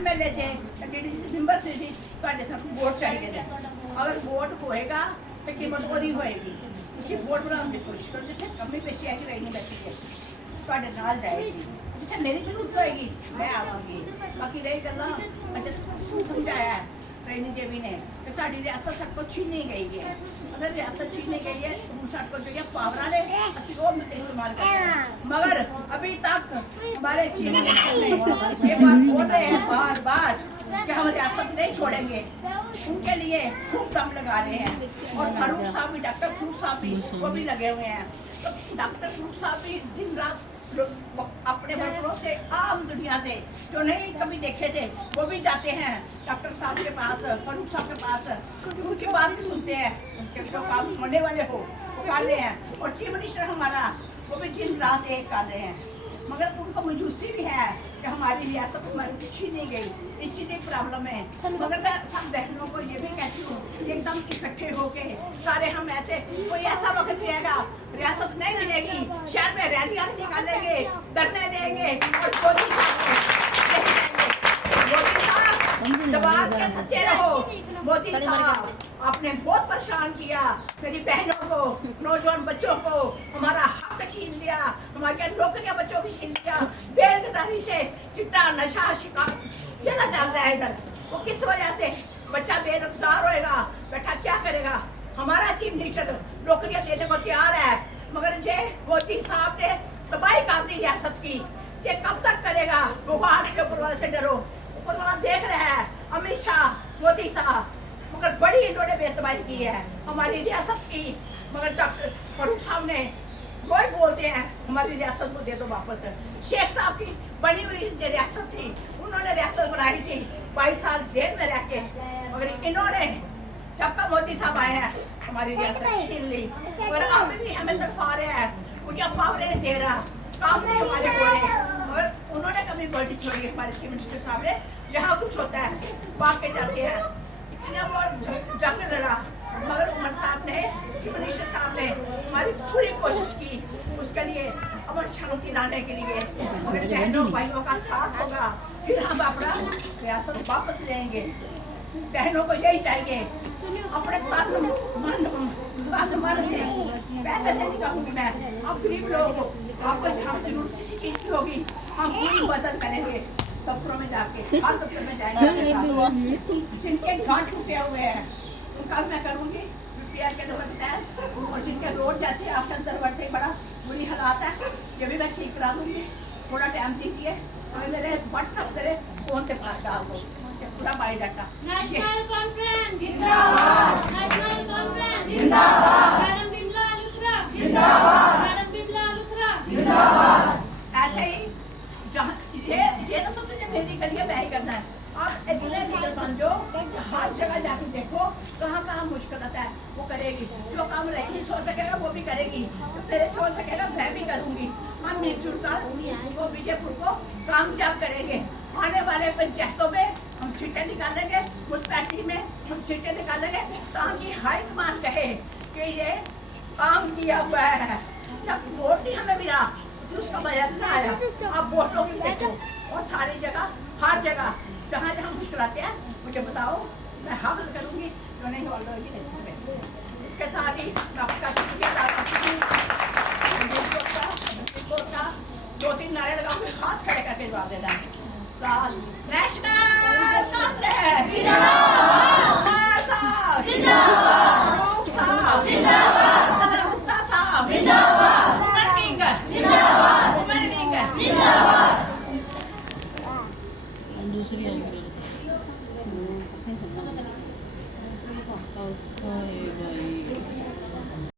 MLA से member से vote चाहिए थे। अगर वोट होएगा तो कीमत वही होएगी। उसी वोट बनाने की कोशिश करो, जिथे कमी पेशी आएगी रही नहीं बैठी है ਤੁਹਾਡੇ ਨਾਲ जाएगी, जिथे मेरी जरूरत होएगी मैं आऊँगी। बाकी रही गल्लां अजे समझाया है ट्रेनिंग जेबी ने कि साड़ी रियासत साडे को छीनी गई है। अगर रियासत छीनी गई है तो साडे को जो पावरां ने असीं वो इस्तेमाल करते हैं, मगर अभी तक हमारे चीफ मिनिस्टर ने ये बात बोल रहे हैं बार बार कि हम रियासत नहीं छोड़ेंगे। उनके लिए खूब दम लगा रहे हैं। और फारूक साहब भी, डॉक्टर फारूक साहब भी वो भी लगे हुए हैं। तो डॉक्टर फारूक साहब भी दिन रात अपने वर्करों से, आम दुनिया से जो नहीं कभी देखे थे वो भी जाते हैं डॉक्टर साहब के पास, फारूक साहब के पास, उनकी बात भी सुनते हैं। उनके जो काम होने वाले हो वो कर रहे हैं। और चीफ मिनिस्टर हमारा वो भी दिन रात एक कर रहे हैं। मगर उनको मजूसी भी है कि हमारी रियासत हमारी छीनी गई, इस चीज़ की प्रॉब्लम है। मगर मैं सब बहनों को ये भी कहती हूँ एकदम इकट्ठे होके सारे हम ऐसे, कोई ऐसा वक्त रहेगा रियासत नहीं मिलेगी, शहर में रैलियां निकालेंगे, धरने देंगे और मोदी साहब जवाब के सच्चे रहो। मोदी साहब आपने बहुत परेशान किया मेरी बहनों को, नौजवान बच्चों को, हमारा हक छीन लिया, हमारे नौकरियां बच्चों की छीन लिया। बेरोजगारी से चिट्टा नशा शिकार चला चल रहा है इधर। वो किस वजह से बच्चा बेरोजगार होएगा, बेटा क्या करेगा? हमारा चीफ मिनिस्टर नौकरियां देने को तैयार है, मगर जे मोदी साहब ने तबाही कर दी रियासत की, ये कब तक करेगा? भगवान से ऊपर वाले से डरो, ऊपर वाला देख रहा है। अमित शाह, मोदी साहब, मगर बड़ी इन्होंने बेतबाही की है हमारी रियासत की। मगर डॉक्टर फारूक साहब ने वही बोलते हैं हमारी रियासत को दे दो वापस। शेख साहब की बनी हुई जो रियासत थी, उन्होंने रियासत बनाई थी 22 साल जेल में रह के, मगर इन्होंने जब का मोदी साहब आए हैं हमारी रियासत छीन ली। और अभी भी हमें तड़पा रहे हैं, उनकी पावर नहीं दे रहा, काम नहीं हमारे हो रहे। मगर उन्होंने कभी गोल्डी छोड़ी हमारे चीफ मिनिस्टर साहब ने। जहाँ कुछ होता है भाग के जाते हैं। इतना वो जंग लड़ा, मगर उमर साहब ने, चीफ मिनिस्टर साहब ने हमारी पूरी कोशिश की उसके लिए, अमन शांति लाने के लिए। मगर बहनों भाइयों का साथ होगा फिर हम अपना रियासत वापस लेंगे। बहनों को यही चाहिए, अपने मन से पैसे से नहीं कहूँगी मैं, आप गरीब लोग हो, आपको जहाँ जरूरत किसी चीज की होगी हम पूरी मदद करेंगे। दफ्तरों में जाके, हर दफ्तर में जाएंगे, जिनके घर टूटे हुए हैं उनका मैं करूँगी रिपेयर के नंबर बताया। और जिनके रोड जैसे आपके अंदर बढ़ते बड़ा बुरी हालात है, ये भी मैं ठीक करा दूँगी। थोड़ा टाइम दीजिए और मेरे व्हाट्सअप करे फोन के पास डाल दो पूरा बायोडाटा। नेशनल कॉन्फ्रेंस जिंदाबाद, नेशनल कॉन्फ्रेंस जिंदाबाद, मैडम बिमला लुथरा जिंदाबाद, मैडम बिमला लुथरा जिंदाबाद। ऐसे ही जहाँ ये ना सोचो जो मेरी करिए मैं ही करना है। आप इतने लीडर बन जाओ, हर जगह जाके देखो कहाँ कहाँ मुश्किल आता है वो करेगी। जो काम नहीं सोच सकेगा वो भी करेगी, जो मेरे सोच सकेगा मैं भी करूँगी। हम मिलजुल कर इसको बीजेपुर को कामयाब करेंगे। आने वाले पंचायतों में हम सीटें निकालेंगे, म्यूनसिपैलिटी में हम सीटें निकालेंगे ताकि हाईकमान कहे कि ये काम किया हुआ है। जब वोट नहीं हमें मिला तो उसका बयान ना आया। आप वोटों की देखो और सारी जगह, हर जगह जहाँ जहाँ मुश्किल आते हैं मुझे बताओ, मैं हल करूँगी। जो नहीं हल होगी नहीं। इसके साथ ही मैं आपका शुक्रिया अदा करती हूँ। 2-3 नारे लगाऊंगे, हाथ खड़े करके जवाब देना है। नेशनल कांग्रेस जिंदाबाद, जिंदाबाद, जिंदाबाद, जिंदाबाद, वुमेन विंग जिंदाबाद, वुमेन विंग जिंदाबाद। दूसरी